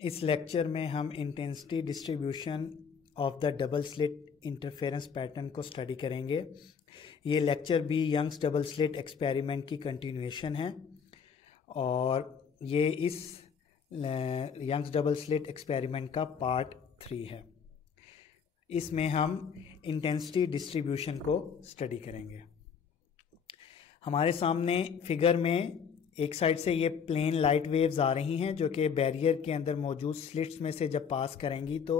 इस लेक्चर में हम intensity distribution of the double slit interference pattern को स्टडी करेंगे। ये लेक्चर भी यंग्स डबल स्लिट एक्सपेरिमेंट की कंटिन्यूएशन है और ये इस यंग्स डबल स्लिट एक्सपेरिमेंट का पार्ट 3 है। इसमें हम इंटेंसिटी डिस्ट्रीब्यूशन को स्टडी करेंगे। हमारे सामने फिगर में एक साइड से ये प्लेन लाइट वेव्स आ रही हैं जो कि बैरियर के अंदर मौजूद स्लिट्स में से जब पास करेंगी तो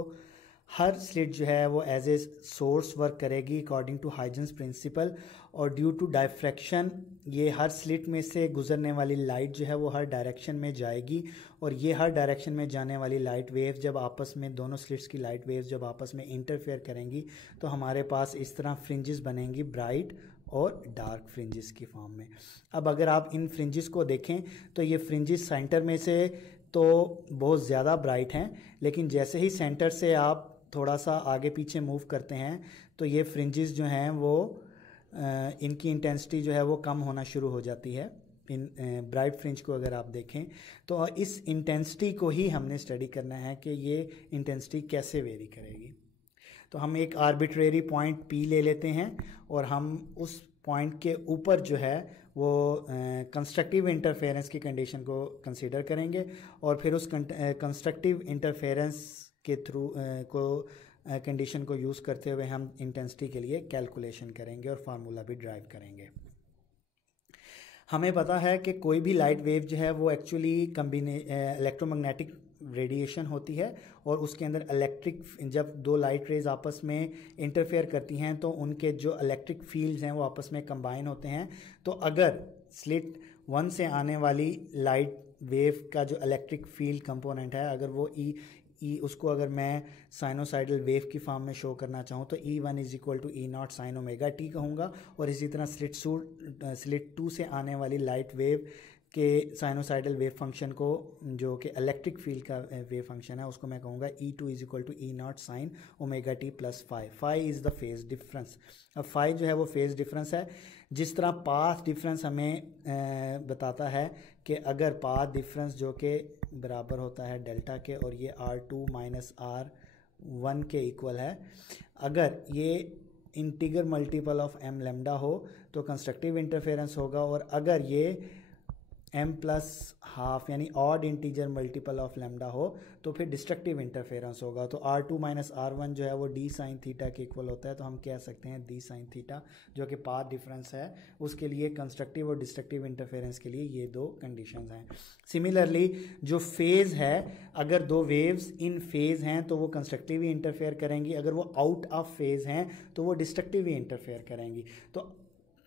हर स्लिट जो है वो एज ए सोर्स वर्क करेगी अकॉर्डिंग टू हाइजेंस प्रिंसिपल, और ड्यू टू डायफ्रैक्शन ये हर स्लिट में से गुजरने वाली लाइट जो है वो हर डायरेक्शन में जाएगी, और ये हर डायरेक्शन में जाने वाली लाइट वेव जब आपस में दोनों स्लिट्स की लाइट वेव्स जब आपस में इंटरफेयर करेंगी तो हमारे पास इस तरह फ्रिंजेस बनेंगी, ब्राइट और डार्क फ्रिंजेस की फॉर्म में। अब अगर आप इन फ्रिंजेस को देखें तो ये फ्रिंजेस सेंटर में से तो बहुत ज़्यादा ब्राइट हैं, लेकिन जैसे ही सेंटर से आप थोड़ा सा आगे पीछे मूव करते हैं तो ये फ्रिंजेस जो हैं वो इनकी इंटेंसिटी जो है वो कम होना शुरू हो जाती है। इन ब्राइट फ्रिंज को अगर आप देखें तो इस इंटेंसिटी को ही हमने स्टडी करना है कि ये इंटेंसिटी कैसे वेरी करेगी। तो हम एक आर्बिट्रेरी पॉइंट P ले लेते हैं और हम उस पॉइंट के ऊपर जो है वो कंस्ट्रक्टिव इंटरफेरेंस की कंडीशन को कंसीडर करेंगे और फिर उस कंस्ट्रक्टिव इंटरफेरेंस के थ्रू कंडीशन को यूज़ करते हुए हम इंटेंसिटी के लिए कैलकुलेशन करेंगे और फार्मूला भी ड्राइव करेंगे। हमें पता है कि कोई भी लाइट वेव जो है वो एक्चुअली इलेक्ट्रोमैग्नेटिक रेडिएशन होती है और उसके अंदर इलेक्ट्रिक, जब दो लाइट रेज आपस में इंटरफेयर करती हैं तो उनके जो इलेक्ट्रिक फील्ड्स हैं वो आपस में कंबाइन होते हैं। तो अगर स्लिट 1 से आने वाली लाइट वेव का जो इलेक्ट्रिक फील्ड कंपोनेंट है अगर वो उसको अगर मैं साइनोसाइडल वेव की फॉर्म में शो करना चाहूँ तो E1 is equal to E0 sine omega T कहूँगा, और इसी तरह स्लिट 2 से आने वाली लाइट वेव के साइनोसाइडल वेव फंक्शन को जो कि इलेक्ट्रिक फील्ड का वेव फंक्शन है उसको मैं कहूँगा E2 is equal to E0 sine omega T plus phi. Phi is the phase difference. अब फाई जो है वो फेज डिफरेंस है। जिस तरह पाथ डिफरेंस हमें बताता है कि अगर पाथ डिफरेंस जो कि बराबर होता है डेल्टा के और ये R2 माइनस R1 के इक्वल है, अगर ये integer multiple of m lambda हो तो कंस्ट्रक्टिव इंटरफेरेंस होगा, और अगर ये m प्लस हाफ यानी odd integer multiple of lambda हो तो फिर डिस्ट्रक्टिव इंटरफेरेंस होगा। तो R2 माइनस R1 जो है वो d साइन थीटा के इक्वल होता है, तो हम कह सकते हैं d साइन थीटा जो कि पाथ डिफरेंस है उसके लिए कंस्ट्रक्टिव और डिस्ट्रक्टिव इंटरफेरेंस के लिए ये दो कंडीशंस हैं। सिमिलरली जो फेज है, अगर दो वेव्स इन फेज हैं तो वो कंस्ट्रक्टिव ही इंटरफेयर करेंगी, अगर वो आउट ऑफ फेज हैं तो वो डिस्ट्रक्टिव ही इंटरफेयर करेंगी। तो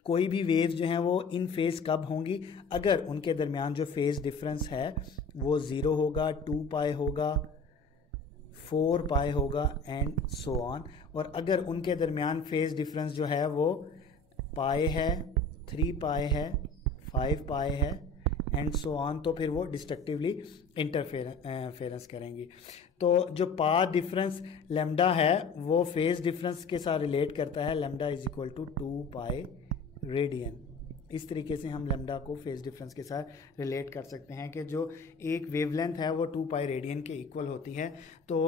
कोई भी वेव्स जो हैं वो इन फेज़ कब होंगी, अगर उनके दरमियान जो फेज़ डिफरेंस है वो 0 होगा, 2 पाई होगा, 4 पाई होगा एंड सो ऑन, और अगर उनके दरमियान फेज़ डिफरेंस जो है वो पाई है, 3 पाई है, 5 पाई है एंड सो ऑन, तो फिर वो डिस्ट्रक्टिवली इंटरफेरेंस करेंगी। तो जो पाथ डिफरेंस लैम्डा है वो फेज़ डिफरेंस के साथ रिलेट करता है, lambda is equal to 2 pi radian. इस तरीके से हम लैम्डा को फेज डिफरेंस के साथ रिलेट कर सकते हैं कि जो एक वेवलेंथ है वो 2 पाई रेडियन के इक्वल होती है। तो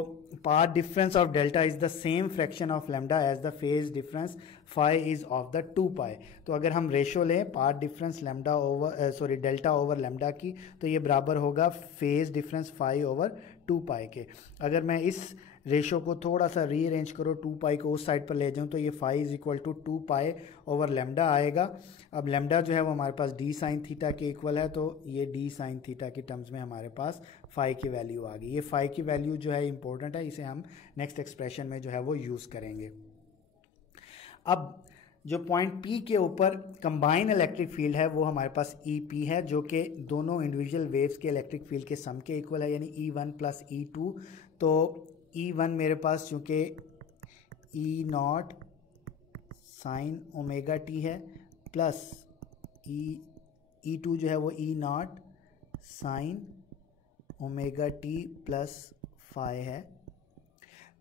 path difference of delta is the same fraction of lambda as the phase difference phi is of the 2 pi. तो अगर हम रेशो लें path difference lambda over delta over lambda की तो ये बराबर होगा phase difference phi over 2 pi के। अगर मैं इस रेशो को थोड़ा सा रीअरेंज करो, 2 पाई को उस साइड पर ले जाऊं तो ये phi is equal to 2 pi over lambda आएगा। अब लैम्डा जो है वो हमारे पास डी साइन थीटा के इक्वल है, तो ये डी साइन थीटा के टर्म्स में हमारे पास फाई की वैल्यू आ गई। ये फाई की वैल्यू जो है इंपॉर्टेंट है, इसे हम नेक्स्ट एक्सप्रेशन में जो है वो यूज़ करेंगे। अब जो पॉइंट P के ऊपर कंबाइन इलेक्ट्रिक फील्ड है वो हमारे पास EP है जो कि दोनों इंडिविजुअल वेव्स के इलेक्ट्रिक फील्ड के सम के इक्वल है, यानी E1 प्लस E2। तो E1 मेरे पास चूँकि E0 साइन ओमेगा टी है प्लस E2 जो है वो E0 sine omega T plus phi है।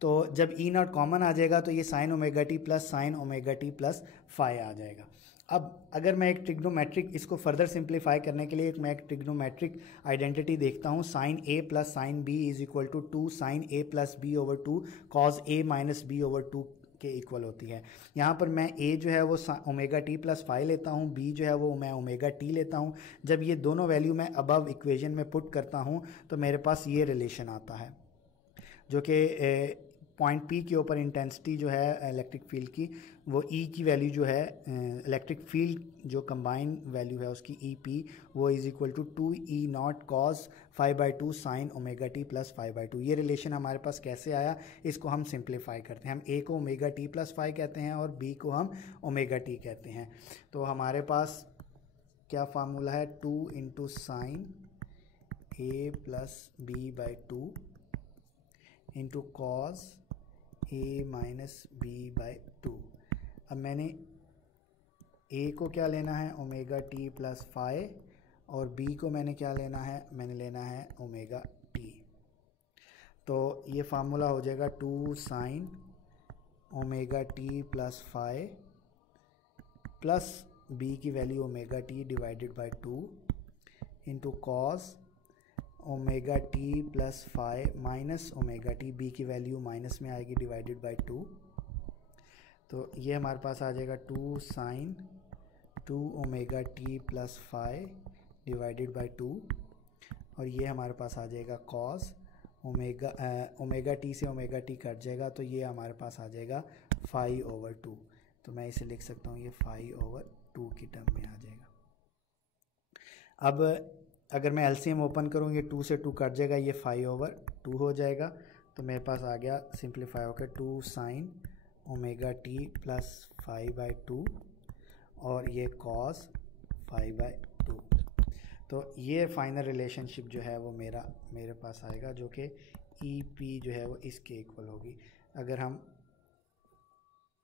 तो जब E0 कॉमन आ जाएगा तो ये sine omega T plus sine omega T plus phi आ जाएगा। अब अगर मैं एक ट्रिग्नोमेट्रिक इसको फर्दर सिंप्लीफाई करने के लिए मैं एक ट्रिग्नोमेट्रिक आइडेंटिटी देखता हूँ, sine A plus sine B is equal to 2 sine A plus B over 2 cos A minus B over 2 के इक्वल होती है। यहाँ पर मैं ए जो है वो ओमेगा टी प्लस 5 लेता हूँ, बी जो है वो मैं ओमेगा टी लेता हूँ। जब ये दोनों वैल्यू मैं अबव इक्वेशन में पुट करता हूँ तो मेरे पास ये रिलेशन आता है, जो कि पॉइंट पी के ऊपर इंटेंसिटी जो है इलेक्ट्रिक फील्ड की, वो ई की वैल्यू जो है इलेक्ट्रिक फील्ड जो कंबाइन वैल्यू है उसकी ई पी, वो is equal to 2 E naught cos 5/2 sine omega T plus 5/2। ये रिलेशन हमारे पास कैसे आया, इसको हम सिंप्लीफाई करते हैं। हम ए को ओमेगा टी प्लस 5 कहते हैं और बी को हम ओमेगा टी कहते हैं। तो हमारे पास क्या फार्मूला है, 2 into sine A plus B by 2 into cos A minus B by 2। अब मैंने ए को क्या लेना है, ओमेगा टी प्लस 5, और बी को मैंने क्या लेना है, मैंने लेना है ओमेगा टी। तो ये फार्मूला हो जाएगा 2 sine omega T plus 5 plus b की value omega t divided by 2 into cos omega T plus 5 minus omega t, b की वैल्यू माइनस में आएगी डिवाइडेड बाई 2। तो ये हमारे पास आ जाएगा 2 sine 2 omega T plus 5 divided by 2, और ये हमारे पास आ जाएगा कॉस ओमेगा टी से ओमेगा टी कट जाएगा, तो ये हमारे पास आ जाएगा 5/2। तो मैं इसे लिख सकता हूँ, ये 5/2 की टर्म में आ जाएगा। अब अगर मैं एलसीएम ओपन करूँ, ये 2 से 2 कट जाएगा, ये 5/2 हो जाएगा। तो मेरे पास आ गया सिंप्लीफाई होकर 2 साइन ओमेगा टी प्लस 5/2 और ये कॉस 5/2। तो ये फाइनल रिलेशनशिप जो है वो मेरे पास आएगा, जो कि ई पी जो है वो इसके इक्वल होगी। अगर हम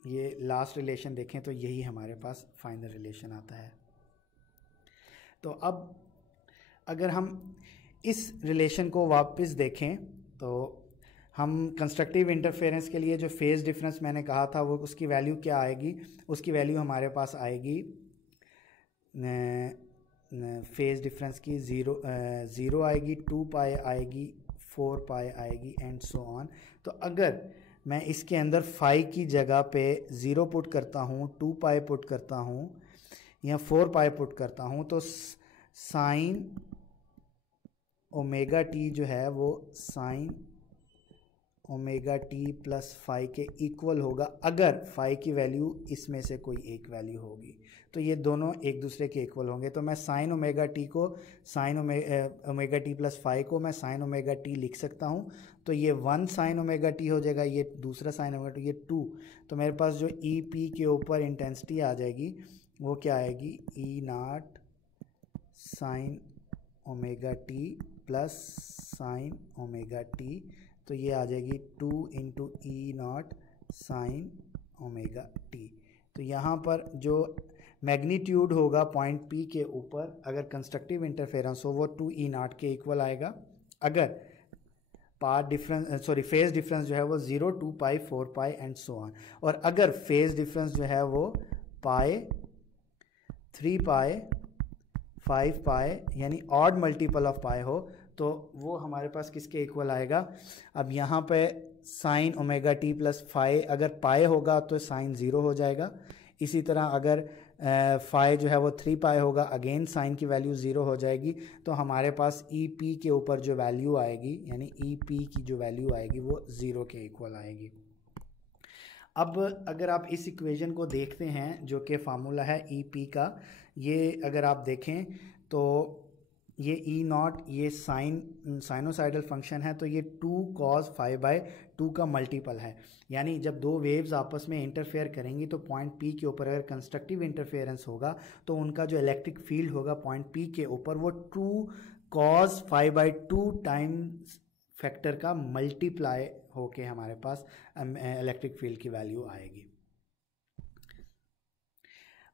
ये लास्ट रिलेशन देखें तो यही हमारे पास फाइनल रिलेशन आता है। तो अब अगर हम इस रिलेशन को वापस देखें तो हम कंस्ट्रक्टिव इंटरफेरेंस के लिए जो फेज़ डिफरेंस मैंने कहा था वो उसकी वैल्यू क्या आएगी, उसकी वैल्यू हमारे पास आएगी फेज़ डिफरेंस की ज़ीरो आएगी, 2 पाई आएगी, 4 पाई आएगी एंड सो ऑन। तो अगर मैं इसके अंदर फाई की जगह पे 0 पुट करता हूँ, 2 पाई पुट करता हूँ या 4 पाई पुट करता हूँ, तो साइन ओमेगा टी जो है वो साइन ओमेगा टी प्लस 5 के इक्वल होगा अगर 5 की वैल्यू इसमें से कोई एक वैल्यू होगी। तो ये दोनों एक दूसरे के इक्वल होंगे। तो मैं साइन ओमेगा टी को साइन ओमेगा टी प्लस 5 को मैं साइन ओमेगा टी लिख सकता हूँ। तो ये 1 साइन ओमेगा टी हो जाएगा, ये दूसरा साइन ओमेगा टी, ये 2। तो मेरे पास जो ई पी के ऊपर इंटेंसिटी आ जाएगी वो क्या आएगी, e naught sine omega T plus sine omega t. तो ये आ जाएगी 2 into e naught sine omega t. तो यहाँ पर जो मैग्नीट्यूड होगा पॉइंट पी के ऊपर, अगर कंस्ट्रक्टिव इंटरफेरेंस हो वो 2 ई नॉट के इक्वल आएगा। अगर फेज डिफरेंस जो है वो 0, 2 पाई, 4 पाई एंड सो ऑन। और अगर फेज डिफरेंस जो है वो पाई, 3 पाई, 5 पाई यानी ऑड मल्टीपल ऑफ पाई हो, तो वो हमारे पास किसके इक्वल आएगा। अब यहाँ पे साइन ओमेगा टी प्लस 5 अगर पाई होगा तो साइन 0 हो जाएगा। इसी तरह अगर 5 जो है वो 3 पाई होगा, अगेन साइन की वैल्यू 0 हो जाएगी। तो हमारे पास ई पी के ऊपर जो वैल्यू आएगी यानी ई पी की जो वैल्यू आएगी वो 0 के इक्वल आएगी। अब अगर आप इस इक्वेशन को देखते हैं जो कि फार्मूला है ई पी का, ये अगर आप देखें तो ये ई नॉट ये साइनोसाइडल फंक्शन है, तो ये 2 cos 5/2 का मल्टीपल है। यानी जब दो वेव्स आपस में इंटरफेयर करेंगी तो पॉइंट पी के ऊपर अगर कंस्ट्रक्टिव इंटरफेरेंस होगा तो उनका जो इलेक्ट्रिक फील्ड होगा पॉइंट पी के ऊपर वो 2 cos 5/2 टाइम्स फैक्टर का मल्टीप्लाई होके हमारे पास इलेक्ट्रिक फील्ड की वैल्यू आएगी।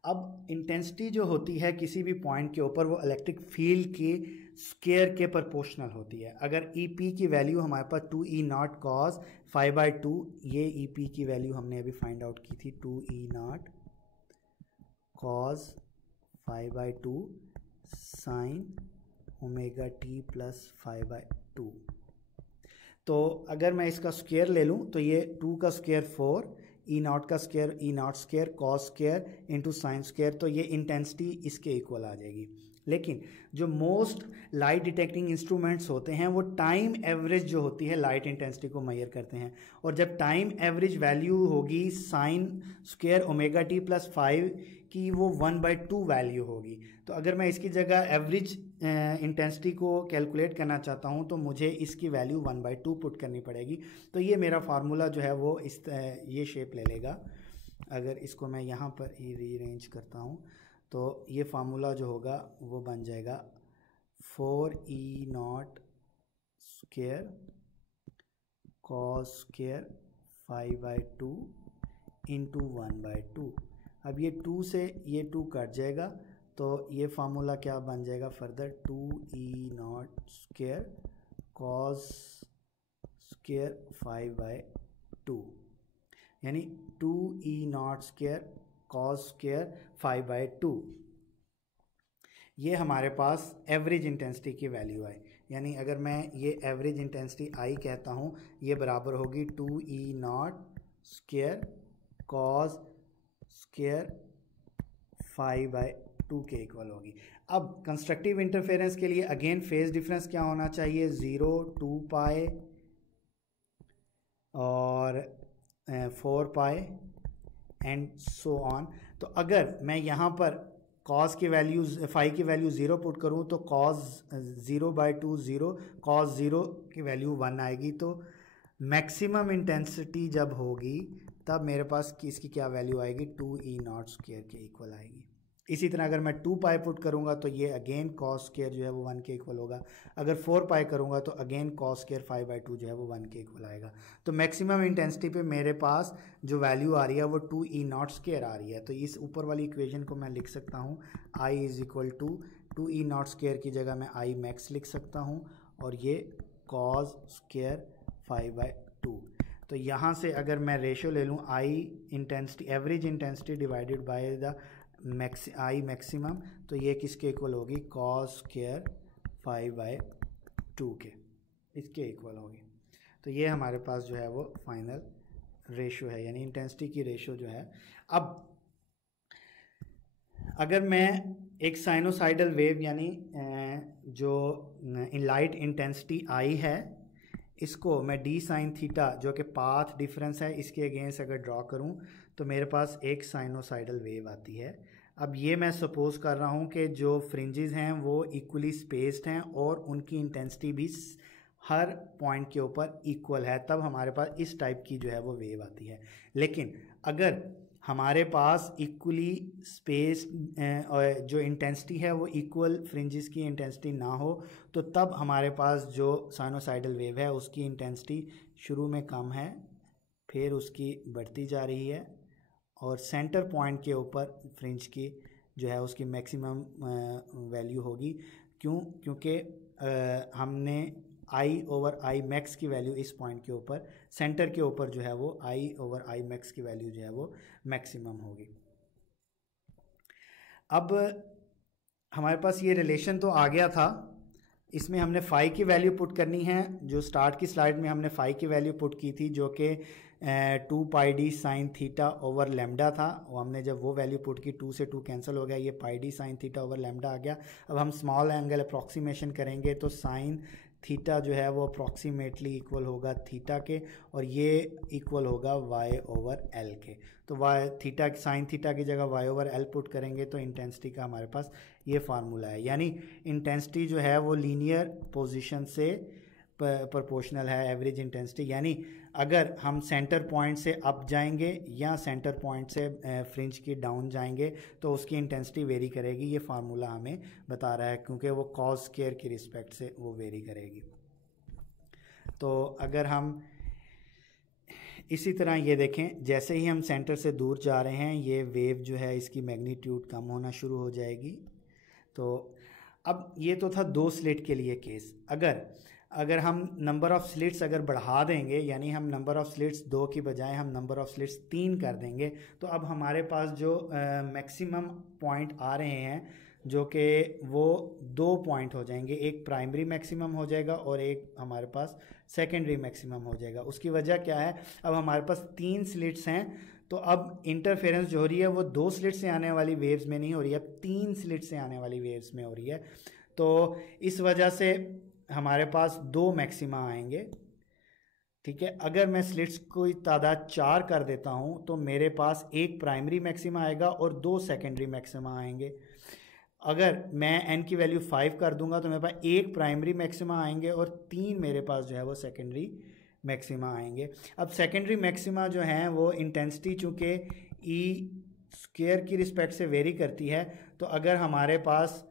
अब इंटेंसिटी जो होती है किसी भी पॉइंट के ऊपर वो इलेक्ट्रिक फील्ड की स्क्वायर के प्रोपोर्शनल होती है। अगर ई पी की वैल्यू हमारे पास 2 ई नॉट कॉस 5/2, ये ई पी की वैल्यू हमने अभी फाइंड आउट की थी 2 ई naught cos 5/2 sine omega T plus 5/2। तो अगर मैं इसका स्क्वायर ले लूँ तो ये 2 का स्क्वायर 4, ई नॉट का square E not square cos square into sine square, तो ये इंटेंसिटी इसके इक्वल आ जाएगी। लेकिन जो मोस्ट लाइट डिटेक्टिंग इंस्ट्रूमेंट्स होते हैं वो टाइम एवरेज जो होती है लाइट इंटेंसिटी को मेजर करते हैं, और जब टाइम एवरेज वैल्यू होगी sine square omega T plus 5 की वो 1/2 वैल्यू होगी। तो अगर मैं इसकी जगह एवरेज इंटेंसिटी को कैलकुलेट करना चाहता हूँ तो मुझे इसकी वैल्यू 1/2 पुट करनी पड़ेगी। तो ये मेरा फार्मूला जो है वो ये शेप ले लेगा। अगर इसको मैं यहाँ पर ही रीअरेंज करता हूँ तो ये फार्मूला जो होगा वो बन जाएगा 4E0 square cos square 5/2 into 1/2। अब ये 2 से ये 2 कट जाएगा तो ये फार्मूला क्या बन जाएगा further 2E0 square cos square 5/2, यानी 2E0 स्क्वायर कॉस स्क्वायर 5/2। ये हमारे पास एवरेज इंटेंसिटी की वैल्यू है। यानी अगर मैं ये एवरेज इंटेंसिटी आई कहता हूँ ये बराबर होगी 2E0 स्क्वायर कॉस स्क्वायर 5/2 के इक्वल होगी। अब कंस्ट्रक्टिव इंटरफेरेंस के लिए अगेन फेज डिफरेंस क्या होना चाहिए 0, 2 पाई और 4 पाई एंड सो ऑन। तो अगर मैं यहाँ पर कॉस की वैल्यू 5 की वैल्यू 0 पुट करूँ तो कॉस 0/2 0, कॉस 0 की वैल्यू 1 आएगी। तो मैक्सिमम इंटेंसिटी जब होगी तब मेरे पास इसकी क्या वैल्यू आएगी 2E0 स्क्वायर के इक्वल आएगी। इसी तरह अगर मैं 2 पाई पुट करूँगा तो ये अगेन कॉस स्क्वायर जो है वो 1 के इक्वल होगा। अगर 4 पाई करूँगा तो अगेन कॉस स्क्वायर 5/2 जो है वो 1 के इक्वल आएगा। तो मैक्सिमम इंटेंसिटी पे मेरे पास जो वैल्यू आ रही है वो 2E0 स्क्वायर आ रही है। तो इस ऊपर वाली इक्वेशन को मैं लिख सकता हूँ I = 2E0 स्क्वायर की जगह मैं I मैक्स लिख सकता हूँ और ये कॉस स्क्वायर 5/2। तो यहाँ से अगर मैं रेशियो ले लूँ I intensity average intensity divided by the I maximum, तो ये किसके इक्वल होगी कॉस स्क्वायर 5/2 के, इसके इक्वल होगी। तो ये हमारे पास जो है वो फाइनल रेशियो है, यानी इंटेंसिटी की रेशियो जो है। अब अगर मैं एक साइनोसाइडल वेव यानी जो लाइट इंटेंसिटी आई है इसको मैं d साइन थीटा जो कि पाथ डिफरेंस है इसके अगेंस्ट अगर ड्रॉ करूं तो मेरे पास एक साइनोसाइडल वेव आती है। अब ये मैं सपोज कर रहा हूं कि जो फ्रिंजेस हैं वो इक्वली स्पेस्ड हैं और उनकी इंटेंसिटी भी हर पॉइंट के ऊपर इक्वल है, तब हमारे पास इस टाइप की जो है वो वेव आती है। लेकिन अगर हमारे पास इक्वली स्पेस जो इंटेंसिटी है वो इक्वल फ्रिंजेस की इंटेंसिटी ना हो तो तब हमारे पास जो साइनोसाइडल वेव है उसकी इंटेंसिटी शुरू में कम है फिर उसकी बढ़ती जा रही है और सेंटर पॉइंट के ऊपर फ्रिंज की जो है उसकी मैक्सिमम वैल्यू होगी। क्योंकि हमने I/I मैक्स की वैल्यू इस पॉइंट के ऊपर सेंटर के ऊपर जो है वो I/I मैक्स की वैल्यू जो है वो मैक्सिमम होगी। अब हमारे पास ये रिलेशन तो आ गया था, इसमें हमने फाई की वैल्यू पुट करनी है। जो स्टार्ट की स्लाइड में हमने फाई की वैल्यू पुट की थी जो कि 2πd sign theta over lambda था, वो हमने जब वो वैल्यू पुट की 2 से 2 कैंसिल हो गया, ये πd sine theta over lambda आ गया। अब हम स्मॉल एंगल अप्रॉक्सीमेशन करेंगे तो साइन थीटा जो है वो अप्रॉक्सीमेटली इक्वल होगा थीटा के और ये इक्वल होगा y/L के। तो थीटा साइन थीटा की जगह y/L पुट करेंगे तो इंटेंसिटी का हमारे पास ये फार्मूला है। यानी इंटेंसिटी जो है वो लीनियर पोजीशन से प्रोपोर्शनल है एवरेज इंटेंसिटी। यानी अगर हम सेंटर पॉइंट से अप जाएंगे या सेंटर पॉइंट से फ्रिंज की डाउन जाएंगे तो उसकी इंटेंसिटी वेरी करेगी। ये फार्मूला हमें बता रहा है क्योंकि वो कॉस स्क्वायर की रिस्पेक्ट से वो वेरी करेगी। तो अगर हम इसी तरह ये देखें, जैसे ही हम सेंटर से दूर जा रहे हैं ये वेव जो है इसकी मैग्नीट्यूड कम होना शुरू हो जाएगी। तो अब ये तो था 2 स्लिट के लिए केस। अगर अगर हम नंबर ऑफ़ स्लिट्स अगर बढ़ा देंगे, यानी हम नंबर ऑफ़ स्लिट्स 2 की बजाय हम नंबर ऑफ़ स्लिट्स 3 कर देंगे, तो अब हमारे पास जो मैक्सिमम पॉइंट आ रहे हैं जो कि वो 2 पॉइंट हो जाएंगे, एक प्राइमरी मैक्सिमम हो जाएगा और एक हमारे पास सेकेंडरी मैक्सिमम हो जाएगा। उसकी वजह क्या है, अब हमारे पास 3 स्लिट्स हैं, तो अब इंटरफेरेंस जो हो रही है वो 2 स्लिट से आने वाली वेव्स में नहीं हो रही है, 3 स्लिट से आने वाली वेव्स में हो रही है। तो इस वजह से हमारे पास 2 मैक्सिमा आएंगे। ठीक है, अगर मैं स्लिट्स की तादाद 4 कर देता हूँ तो मेरे पास एक प्राइमरी मैक्सिमा आएगा और 2 सेकेंडरी मैक्सिमा आएंगे। अगर मैं n की वैल्यू 5 कर दूंगा तो मेरे पास एक प्राइमरी मैक्सिमा आएंगे और 3 मेरे पास जो है वो सेकेंडरी मैक्सिमा आएंगे। अब सेकेंडरी मैक्सिमा जो हैं वो इंटेंसिटी चूँकि ई स्क्वायर की रिस्पेक्ट से वेरी करती है, तो अगर हमारे पास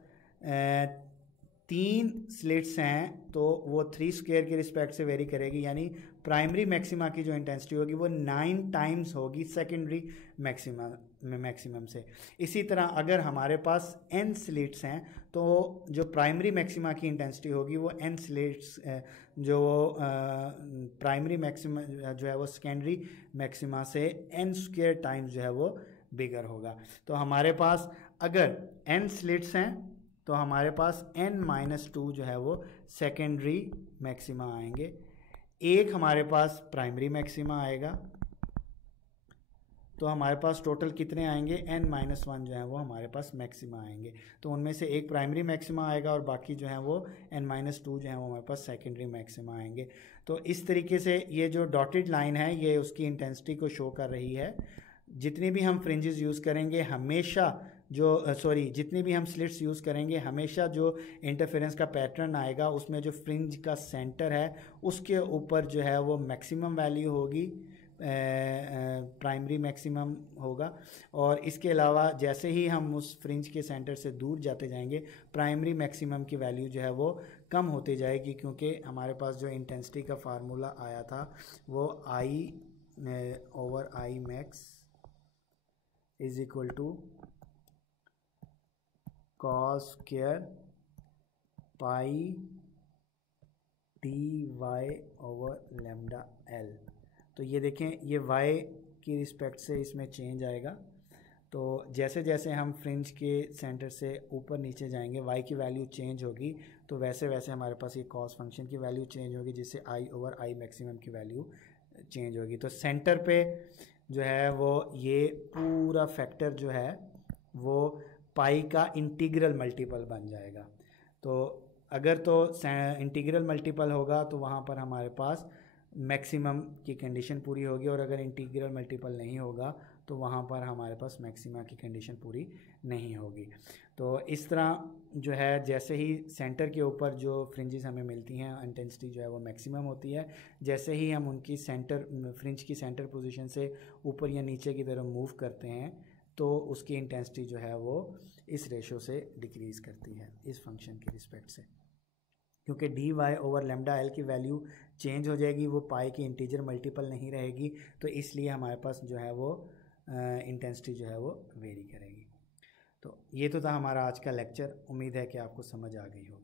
3 स्लिट्स हैं तो वो 3 स्क्वायर की रिस्पेक्ट से वेरी करेगी, यानी प्राइमरी मैक्सिमा की जो इंटेंसिटी होगी वो 9 टाइम्स होगी सेकेंडरी मैक्सिमम से। इसी तरह अगर हमारे पास n स्लिट्स हैं तो जो प्राइमरी मैक्सिमा की इंटेंसिटी होगी वो n स्लिट्स जो प्राइमरी मैक्सिमा जो है वो सेकेंडरी मैक्सिमा से n स्क्वायर टाइम्स जो है वो बिगर होगा। तो हमारे पास अगर n स्लिट्स हैं तो हमारे पास n-2 जो है वो सेकेंडरी मैक्सिमा आएंगे, एक हमारे पास प्राइमरी मैक्सिमा आएगा, तो हमारे पास टोटल कितने आएंगे, n-1 जो है वो हमारे पास मैक्सिमा आएंगे। तो उनमें से एक प्राइमरी मैक्सिमा आएगा और बाकी जो है वो n-2 जो है वो हमारे पास सेकेंडरी मैक्सिमा आएंगे। तो इस तरीके से ये जो डॉटेड लाइन है ये उसकी इंटेंसिटी को शो कर रही है। जितनी भी हम फ्रिंजेस यूज़ करेंगे हमेशा जितनी भी हम स्लिट्स यूज़ करेंगे हमेशा जो इंटरफेरेंस का पैटर्न आएगा उसमें जो फ्रिंज का सेंटर है उसके ऊपर जो है वो मैक्सिमम वैल्यू होगी, प्राइमरी मैक्सिमम होगा। और इसके अलावा जैसे ही हम उस फ्रिंज के सेंटर से दूर जाते जाएंगे प्राइमरी मैक्सिमम की वैल्यू जो है वो कम होती जाएगी, क्योंकि हमारे पास जो इंटेंसिटी का फार्मूला आया था वो I/I max is equal to cos square pi dy/λL। तो ये देखें ये y की रिस्पेक्ट से इसमें चेंज आएगा। तो जैसे जैसे हम फ्रिंज के सेंटर से ऊपर नीचे जाएंगे y की वैल्यू चेंज होगी, तो वैसे वैसे हमारे पास ये cos फंक्शन की वैल्यू चेंज होगी, जिससे I/I मैक्सिमम की वैल्यू चेंज होगी। तो सेंटर पे जो है वो ये पूरा फैक्टर जो है वो पाई का इंटीग्रल मल्टीपल बन जाएगा। तो अगर तो इंटीग्रल मल्टीपल होगा तो वहाँ पर हमारे पास मैक्सिमम की कंडीशन पूरी होगी, और अगर इंटीग्रल मल्टीपल नहीं होगा तो वहाँ पर हमारे पास मैक्सिमा की कंडीशन पूरी नहीं होगी। तो इस तरह जो है जैसे ही सेंटर के ऊपर जो फ्रिंजेस हमें मिलती हैं इंटेंसिटी जो है वो मैक्सिमम होती है, जैसे ही हम उनकी फ्रिंज की सेंटर पोजीशन से ऊपर या नीचे की तरफ मूव करते हैं तो उसकी इंटेंसिटी जो है वो इस रेशो से डिक्रीज़ करती है इस फंक्शन की रिस्पेक्ट से, क्योंकि dy/λL की वैल्यू चेंज हो जाएगी, वो पाई की इंटीजर मल्टीपल नहीं रहेगी, तो इसलिए हमारे पास जो है वो इंटेंसिटी जो है वो वेरी करेगी। तो ये तो था हमारा आज का लेक्चर, उम्मीद है कि आपको समझ आ गई होगी।